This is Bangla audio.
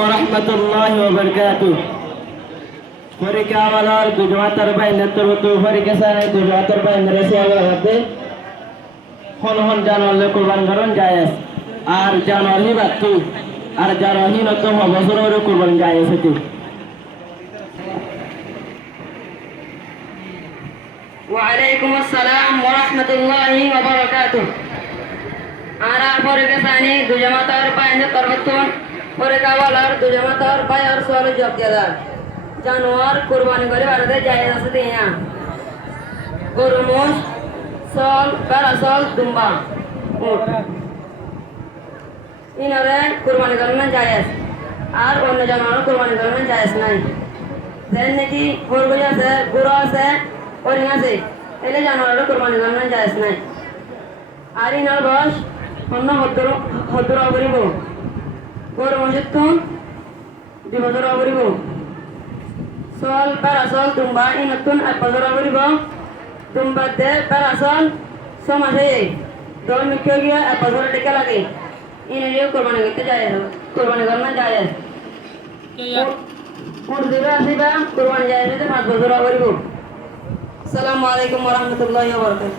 warahmatullahi wabarakatuh. Mereka awal Gujarat terbaik neturutu mereka sana Gujarat terbaik Malaysia awal hon januar le kurban garon jayas ar januar hi batu ar januar hi no to bosoro le kurban jayas itu. Waalaikumsalam warahmatullahi wabarakatuh. Ara mereka sana Gujarat terbaik neturutu mereka awal Gujarat terbaik ar soal jawab dia জানোয়ার কুরবানি করে বাড়িতে যায় আছে দিয়া গরু মোষ সল প্যারাসল দুম্বা উট ইনারে কুরবানি করেন যায় আর অন্য জানোয়ার কুরবানি করেন যায় নাই দেন নাকি গরু আছে গরু আছে হরিণ আছে এলে জানোয়ার কুরবানি করেন যায় নাই আর ইনার বয়স অন্য হদ্দর অবরিব গরু মোষের তো 2 বছর অবরিব Sol parasol tumba inatun apazora beribo tumba de parasol sama saya dol mikir dia apazora dekat lagi ini dia kurban kita jaya kurban karena jaya Murdiba sih bang kurban jaya itu 5 beribu Assalamualaikum warahmatullahi wabarakatuh.